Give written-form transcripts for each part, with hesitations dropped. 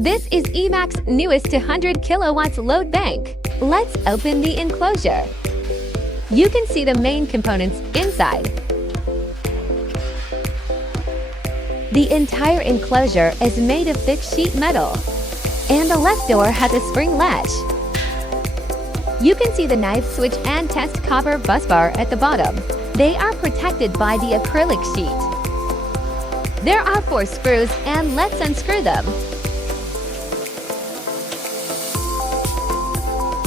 This is Emax's newest 200 kilowatts load bank. Let's open the enclosure. You can see the main components inside. The entire enclosure is made of thick sheet metal, and the left door has a spring latch. You can see the knife switch and test copper bus bar at the bottom. They are protected by the acrylic sheet. There are 4 screws, and let's unscrew them.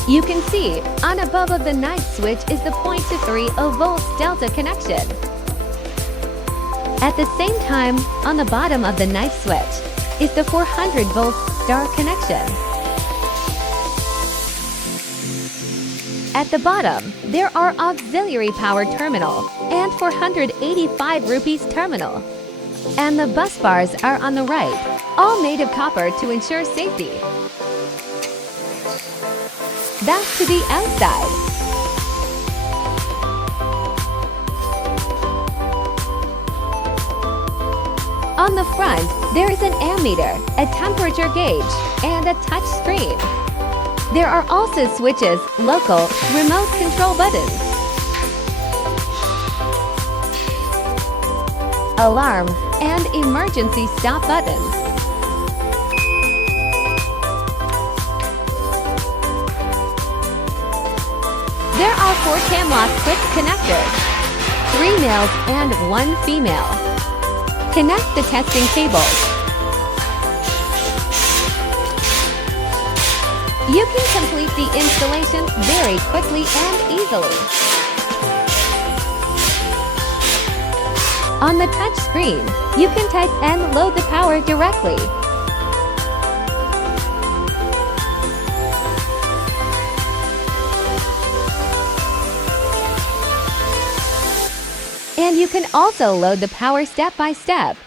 You can see, on above of the knife switch is the 0.23 volts delta connection. At the same time, on the bottom of the knife switch is the 400 volts star connection. At the bottom, there are auxiliary power terminal and 485 rupees terminal. And the bus bars are on the right, all made of copper to ensure safety. Back to the outside. On the front, there is an ammeter, a temperature gauge, and a touch screen. There are also switches, local, remote control buttons, alarm, and emergency stop buttons. There are 4 Camlock quick connectors, 3 males and 1 female. Connect the testing cables. You can complete the installation very quickly and easily. On the touch screen, you can type and load the power directly. And you can also load the power step by step.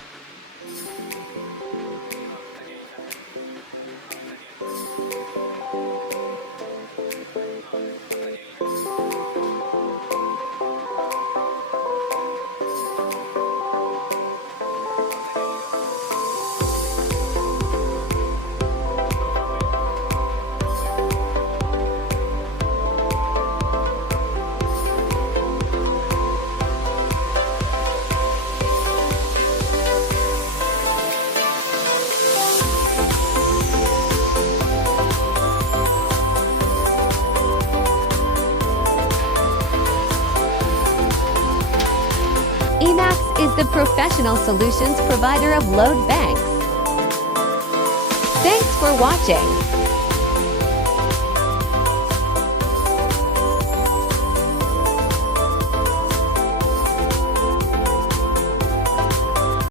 Emax is the professional solutions provider of load banks. Thanks for watching.